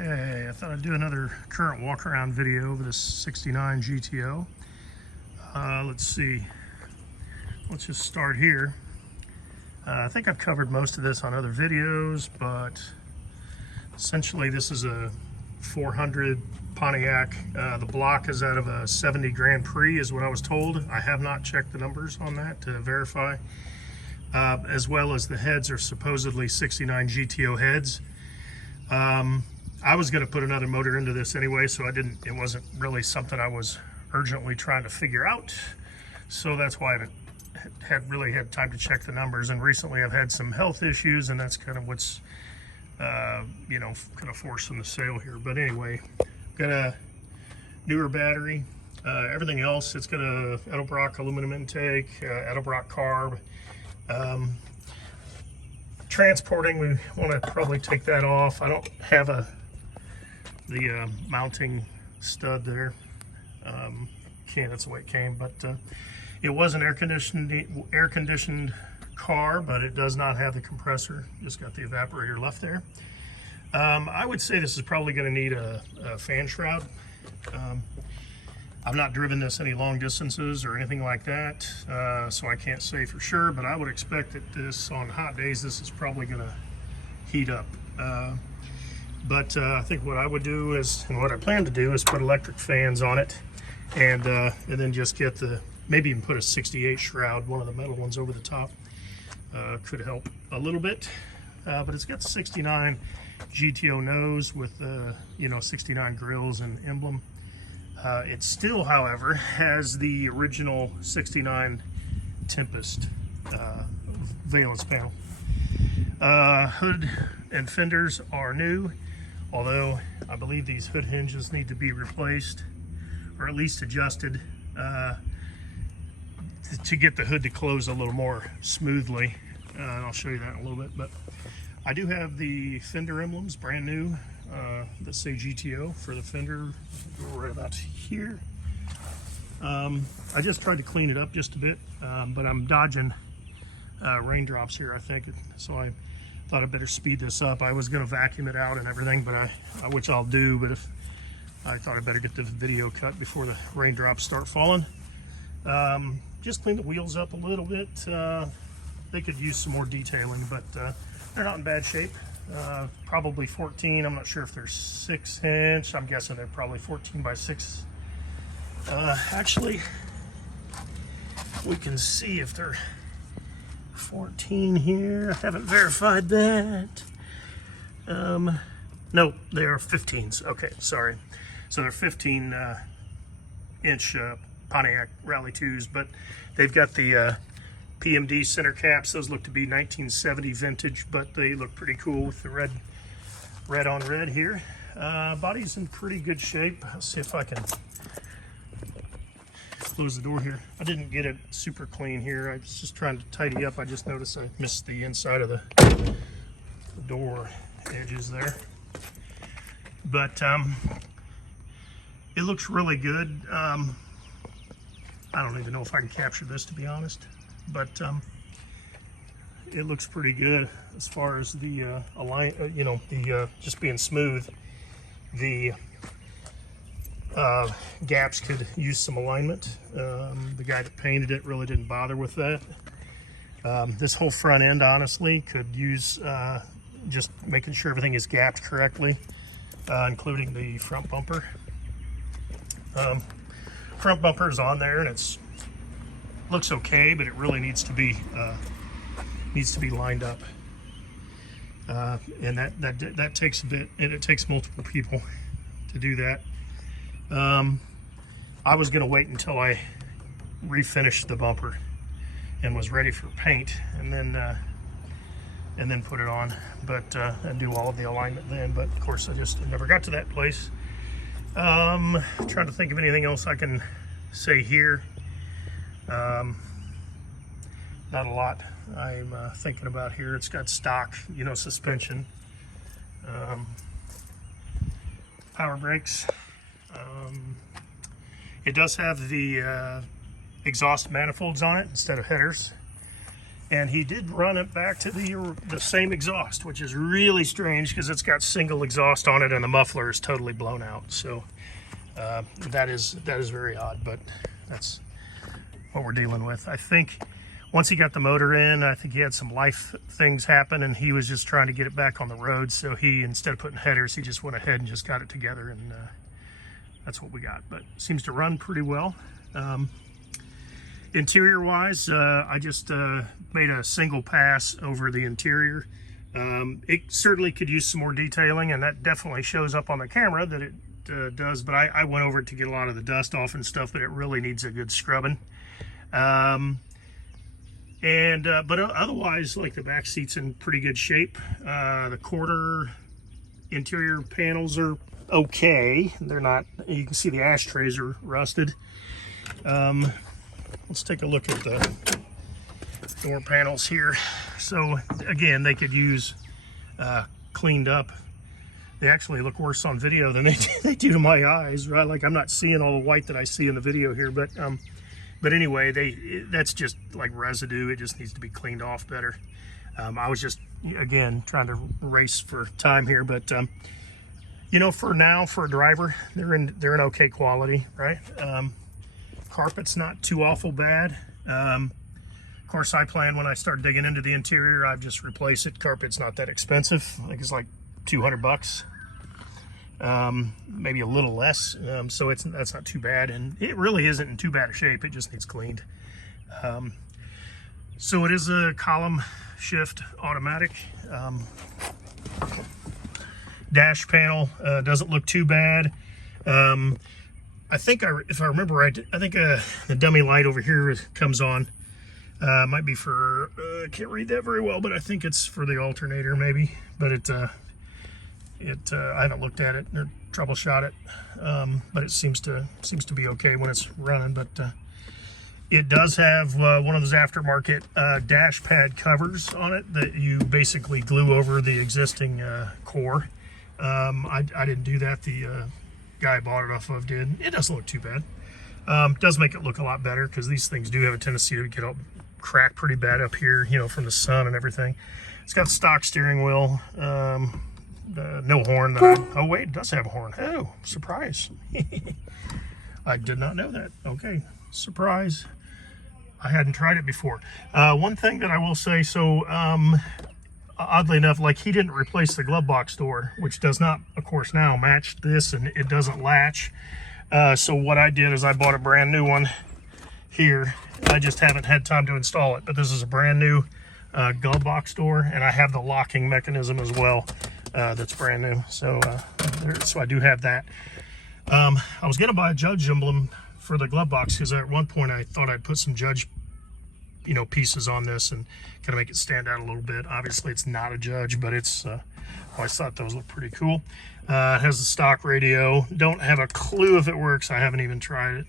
Okay, I thought I'd do another current walk around video of this 69 GTO. Let's see, let's just start here. I think I've covered most of this on other videos, but essentially this is a 400 Pontiac. The block is out of a 70 Grand Prix is what I was told. I have not checked the numbers on that to verify. As well as the heads are supposedly 69 GTO heads. I was going to put another motor into this anyway, so it wasn't really something I was urgently trying to figure out. So that's why I haven't really had time to check the numbers. And recently I've had some health issues, and that's kind of what's, you know, kind of forcing the sale here. But anyway, got a newer battery. Everything else, it's got a Edelbrock aluminum intake, Edelbrock carb. Transporting, we want to probably take that off. I don't have the mounting stud there. That's the way it came, but it was an air conditioned car, but it does not have the compressor. Just got the evaporator left there. I would say this is probably going to need a fan shroud. I've not driven this any long distances or anything like that, so I can't say for sure, but I would expect that this, on hot days, this is probably going to heat up. But I think what I would do is, and what I plan to do, is put electric fans on it, and then just get maybe even put a 68 shroud, one of the metal ones, over the top. Could help a little bit, but it's got the 69 GTO nose with you know, 69 grills and emblem. It still, however, has the original 69 Tempest valence panel. Hood and fenders are new, although I believe these hood hinges need to be replaced, or at least adjusted, to get the hood to close a little more smoothly. And I'll show you that in a little bit. But I do have the fender emblems, brand new, that say GTO for the fender. Go right about here. I just tried to clean it up just a bit, but I'm dodging raindrops here, I think, so I thought I'd better speed this up. I was going to vacuum it out and everything, but which I'll do, but I thought I'd better get the video cut before the raindrops start falling. Just clean the wheels up a little bit. They could use some more detailing, but they're not in bad shape. Probably 14. I'm not sure if they're 6-inch. I'm guessing they're probably 14 by 6. Actually, we can see if they're 14 here. I haven't verified that. No, they are 15s. Okay, sorry. So they're 15-inch Pontiac Rally 2s, but they've got the PMD center caps. Those look to be 1970 vintage, but they look pretty cool with the red on red here. Body's in pretty good shape. Let's see if I can close the door here. I didn't get it super clean here. I was just trying to tidy up. I just noticed I missed the inside of the door edges there. But it looks really good. I don't even know if I can capture this, to be honest, but it looks pretty good as far as the you know, the just being smooth. The gaps could use some alignment. The guy that painted it really didn't bother with that. This whole front end, honestly, could use just making sure everything is gapped correctly, including the front bumper. Front bumper is on there, and it looks okay, but it really needs to be lined up. And that takes a bit, and it takes multiple people to do that. I was going to wait until I refinished the bumper and was ready for paint, and then put it on, but and do all of the alignment then. But of course, I never got to that place. Trying to think of anything else I can say here. Not a lot I'm thinking about here. It's got stock, you know, suspension, power brakes. It does have the exhaust manifolds on it instead of headers, and he did run it back to the same exhaust, which is really strange because it's got single exhaust on it and the muffler is totally blown out. So that is very odd, but that's what we're dealing with. I think once he got the motor in, I think he had some life things happen, and he was just trying to get it back on the road. So he, instead of putting headers, he just went ahead and just got it together, and that's what we got. But seems to run pretty well. Interior wise, I just made a single pass over the interior. It certainly could use some more detailing, and that definitely shows up on the camera that it does, but I went over it to get a lot of the dust off and stuff, but it really needs a good scrubbing. But otherwise, like, the back seat's in pretty good shape. The quarter interior panels are okay. They're not, you can see the ashtrays are rusted. Let's take a look at the door panels here. So again, they could use cleaned up. They actually look worse on video than they do to my eyes, right? Like, I'm not seeing all the white that I see in the video here, but anyway, that's just like residue. It just needs to be cleaned off better. I was just, again, trying to race for time here, but you know, for now, for a driver, they're in okay quality, right? Carpet's not too awful bad. Of course, I plan when I start digging into the interior, I've just replaced it. Carpet's not that expensive. I think it's like 200 bucks. Maybe a little less, so that's not too bad, and it really isn't in too bad a shape. It just needs cleaned. So it is a column shift automatic. Dash panel doesn't look too bad. I think if I remember right, I think the dummy light over here comes on. Might be for I can't read that very well, but I think it's for the alternator maybe, but I haven't looked at it or troubleshot it, but it seems to be okay when it's running. But it does have one of those aftermarket dash pad covers on it that you basically glue over the existing core. I didn't do that. The guy I bought it off of did. It doesn't look too bad. Does make it look a lot better, because these things do have a tendency to get cracked pretty bad up here, you know, from the sun and everything. It's got stock steering wheel. No horn. Oh wait, it does have a horn. Oh, surprise. I did not know that. Okay, surprise. I hadn't tried it before. One thing that I will say, so oddly enough, like, he didn't replace the glove box door, which does not, of course, now match this, and it doesn't latch. So what I did is I bought a brand new one here. I just haven't had time to install it, but this is a brand new glove box door, and I have the locking mechanism as well. That's brand new, so so I do have that. I was gonna buy a Judge emblem for the glove box, because at one point I thought I'd put some Judge, you know, pieces on this and kind of make it stand out a little bit. Obviously it's not a Judge, but it's I always thought those looked pretty cool. It has the stock radio. Don't have a clue if it works. I haven't even tried it.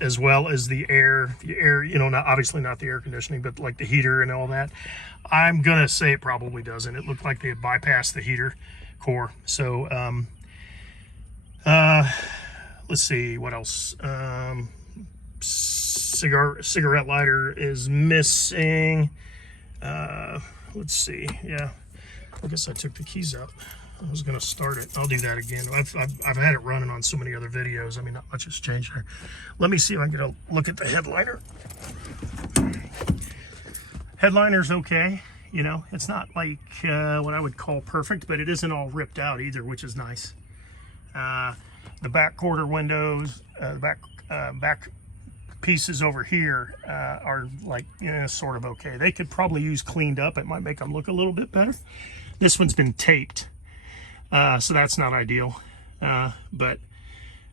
As well as the air, you know, obviously not the air conditioning, but like the heater and all that. I'm gonna say it probably doesn't. It looked like they had bypassed the heater core. So let's see what else. Cigarette lighter is missing. Let's see. Yeah, I guess I took the keys out. I was gonna start it. I'll do that again. I've had it running on so many other videos. I mean, not much has changed there. Let me see if I can get a look at the headliner. Headliner's okay. You know, it's not like what I would call perfect, but it isn't all ripped out either, which is nice. The back quarter windows, the back pieces over here are like, sort of okay. They could probably use cleaned up. It might make them look a little bit better. This one's been taped, so that's not ideal, but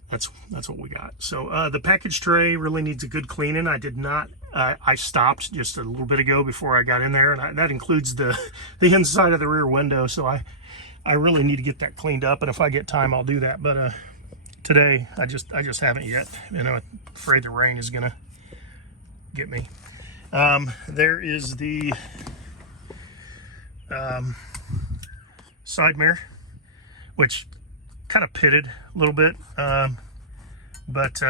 that's what we got. So the package tray really needs a good cleaning. I did not. I stopped just a little bit ago before I got in there, and that includes the inside of the rear window. So I really need to get that cleaned up, and if I get time, I'll do that. But today I just haven't yet. You know, I'm afraid the rain is gonna get me. There is the side mirror, which kind of pitted a little bit, but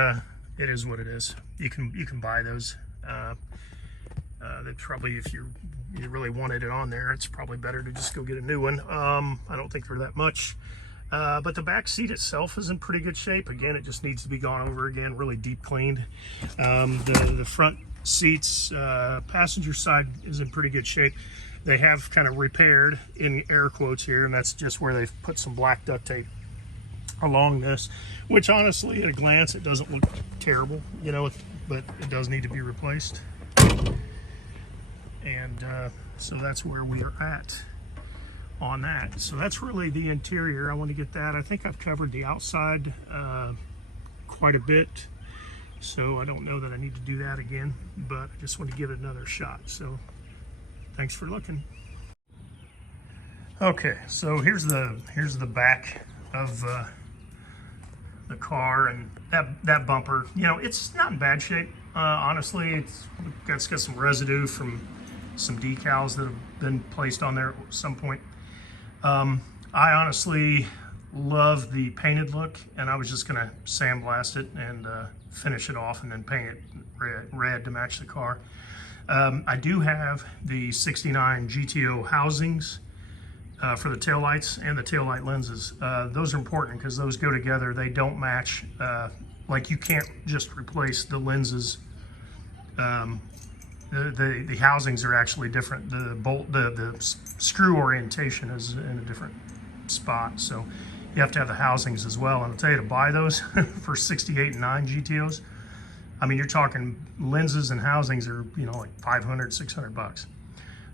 it is what it is. You can buy those. That probably, if you really wanted it on there, it's probably better to just go get a new one. I don't think they're that much. But the back seat itself is in pretty good shape. Again, it just needs to be gone over again, really deep cleaned. The front seats, passenger side is in pretty good shape. They have kind of repaired, in air quotes here, and that's just where they've put some black duct tape along this, which honestly, at a glance, it doesn't look terrible, you know, but it does need to be replaced. And so that's where we are at on that. So that's really the interior. I want to get that. I think I've covered the outside quite a bit, so I don't know that I need to do that again, but I just want to give it another shot. So thanks for looking. Okay, so here's the back of the car, and that bumper, you know, it's not in bad shape. Honestly, it's got some residue from some decals that have been placed on there at some point. I honestly love the painted look, and I was just gonna sandblast it and finish it off and then paint it red to match the car. I do have the 69 GTO housings for the taillights and the taillight lenses. Those are important because those go together. They don't match. Like, you can't just replace the lenses. The housings are actually different. The screw orientation is in a different spot, so you have to have the housings as well. And I'll tell you, to buy those for 68 and 9 GTOs, I mean, you're talking lenses and housings are, you know, like 500, 600 bucks.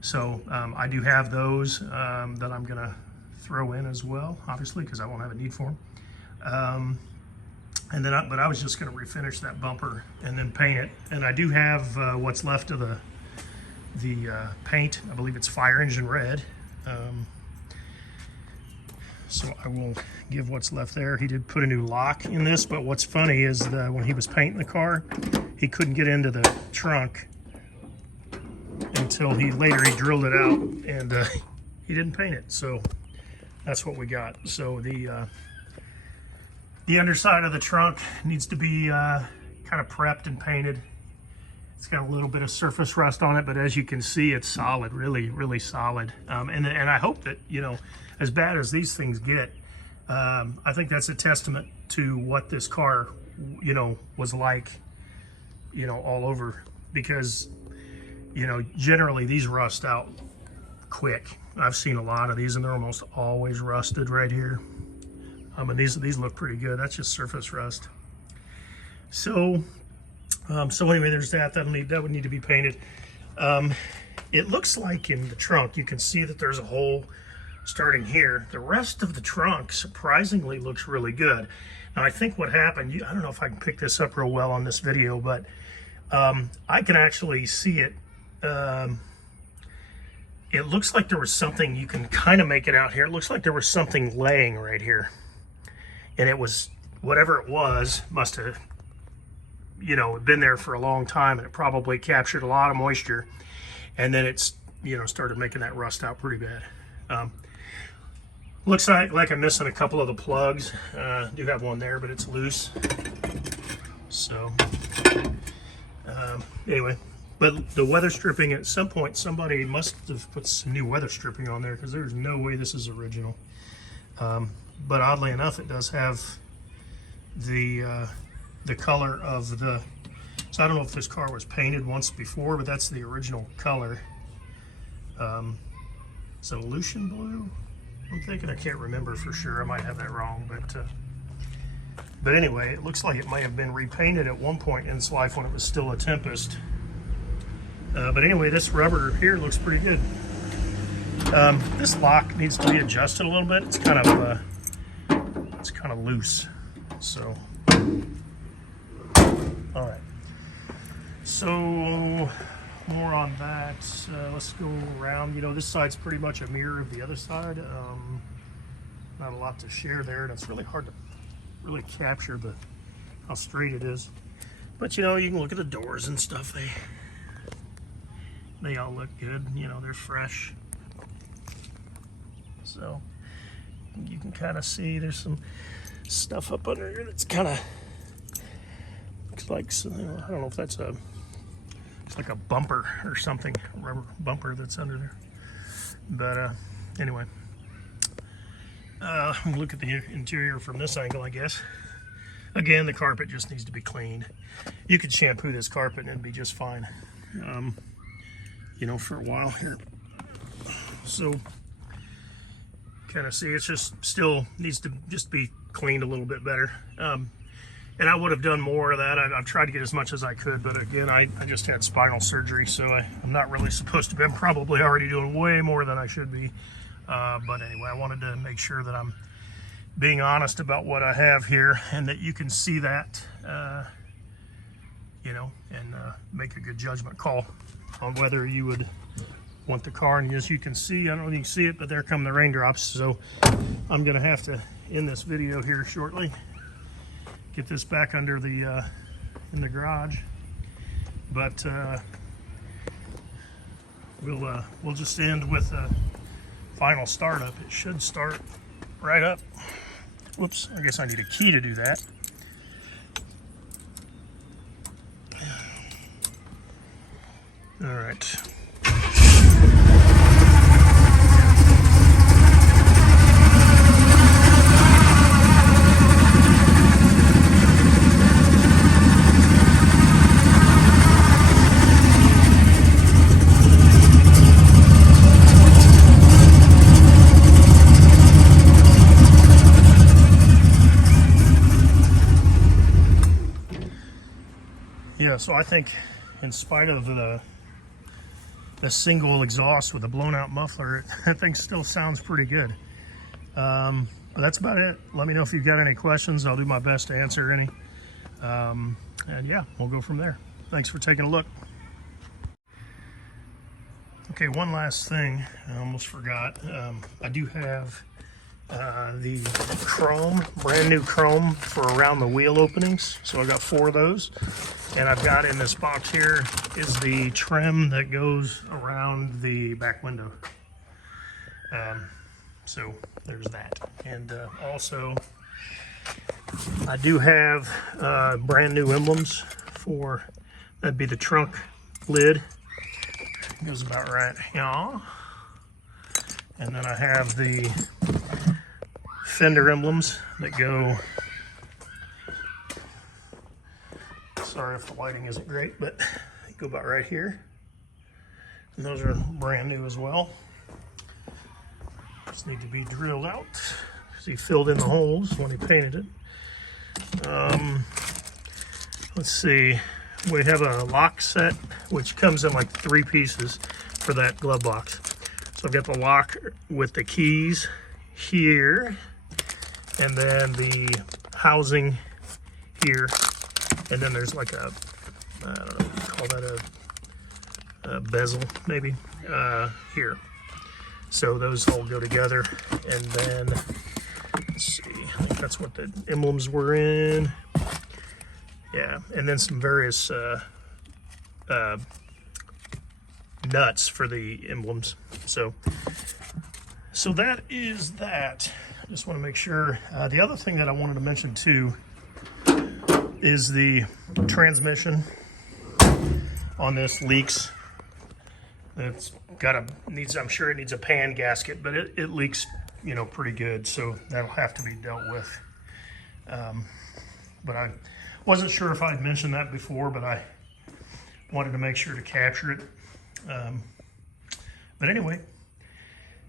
So I do have those that I'm gonna throw in as well, obviously, because I won't have a need for them. And then, but I was just going to refinish that bumper and then paint it. And I do have what's left of the paint. I believe it's fire engine red. So I will give what's left there. He did put a new lock in this, but what's funny is that when he was painting the car, he couldn't get into the trunk until he drilled it out, and he didn't paint it. So that's what we got. So the underside of the trunk needs to be kind of prepped and painted. It's got a little bit of surface rust on it, but as you can see, it's solid, really, really solid. And I hope that, you know, as bad as these things get, I think that's a testament to what this car, you know, was like, you know, all over. Because, you know, generally these rust out quick. I've seen a lot of these, and they're almost always rusted right here. And these look pretty good. That's just surface rust. So anyway, there's that. That would need to be painted. It looks like in the trunk, you can see that there's a hole starting here. The rest of the trunk surprisingly looks really good. Now, I think what happened, I don't know if I can pick this up real well on this video, but I can actually see it. It looks like there was something, you can kind of make it out here. It looks like there was something laying right here. And it was, whatever it was, must have, you know, been there for a long time, and it probably captured a lot of moisture. And then it's, you know, started making that rust out pretty bad. Looks like I'm missing a couple of the plugs. Do have one there, but it's loose. So, anyway, but the weather stripping, at some point, somebody must have put some new weather stripping on there, because there's no way this is original. But oddly enough, it does have the color of the, so I don't know if this car was painted once before, but that's the original color. So Lucian blue, I'm thinking, I can't remember for sure. I might have that wrong, but anyway, it looks like it may have been repainted at one point in its life when it was still a Tempest. But anyway, this rubber here looks pretty good. This lock needs to be adjusted a little bit. It's kind of loose. So, all right. So more on that. Let's go around. You know, this side's pretty much a mirror of the other side. Not a lot to share there, and it's really hard to really capture how straight it is. But you know, you can look at the doors and stuff. They all look good. You know, they're fresh. So you can kind of see there's some stuff up under here that's kind of looks like, I don't know if that's a It's like a bumper or something, rubber bumper that's under there. But anyway, look at the interior from this angle, I guess. Again, the carpet just needs to be cleaned. You could shampoo this carpet and it'd be just fine, you know, for a while here. So, kind of see, it's just still needs to just be cleaned a little bit better. And I would have done more of that. I've tried to get as much as I could, but again, I just had spinal surgery, so I'm not really supposed to be. I'm probably already doing way more than I should be. But anyway, I wanted to make sure that I'm being honest about what I have here and that you can see that, you know, and make a good judgment call on whether you would want the car. And as you can see, I don't know if you can see it, but there come the raindrops. So I'm gonna have to end this video here shortly. Get this back under the in the garage, but we'll just end with a final startup. It should start right up. Whoops, I guess I need a key to do that. All right. Yeah, so I think in spite of the single exhaust with a blown out muffler, that thing still sounds pretty good. But that's about it. Let me know if you've got any questions. I'll do my best to answer any. And yeah, we'll go from there. Thanks for taking a look. Okay, one last thing I almost forgot. I do have the chrome, brand new chrome for around the wheel openings. So I got 4 of those. And I've got in this box here is the trim that goes around the back window. So there's that. And also I do have brand new emblems for, that'd be the trunk lid. It goes about right here. And then I have the fender emblems that go, sorry if the lighting isn't great, but they go about right here. And those are brand new as well. Just need to be drilled out. So he filled in the holes when he painted it. Let's see, we have a lock set, which comes in like 3 pieces for that glove box. So I've got the lock with the keys here, and then the housing here, and then there's like a, I don't know, call that a bezel maybe, here. So those all go together, and then, let's see, I think that's what the emblems were in. Yeah, and then some various nuts for the emblems. So that is that. I just want to make sure. The other thing that I wanted to mention too is the transmission on this leaks. It's got I'm sure it needs a pan gasket, but it leaks, you know, pretty good. So that'll have to be dealt with. But I wasn't sure if I'd mentioned that before, but I wanted to make sure to capture it. But anyway,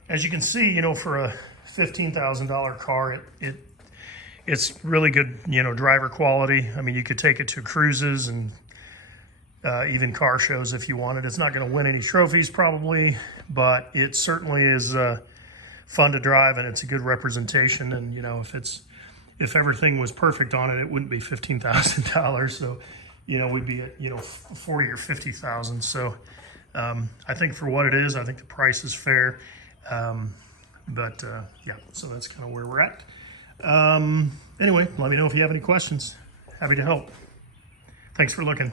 as you can see, you know, for a $15,000 car, it's really good, you know, driver quality. I mean, you could take it to cruises and even car shows if you wanted. It's not going to win any trophies probably, but it certainly is fun to drive, and it's a good representation. And you know, if everything was perfect on it, it wouldn't be $15,000. So, you know, we'd be at, you know, 40 or 50,000. So I think for what it is, I think the price is fair. But yeah, so that's kind of where we're at. Anyway, let me know if you have any questions. Happy to help. Thanks for looking.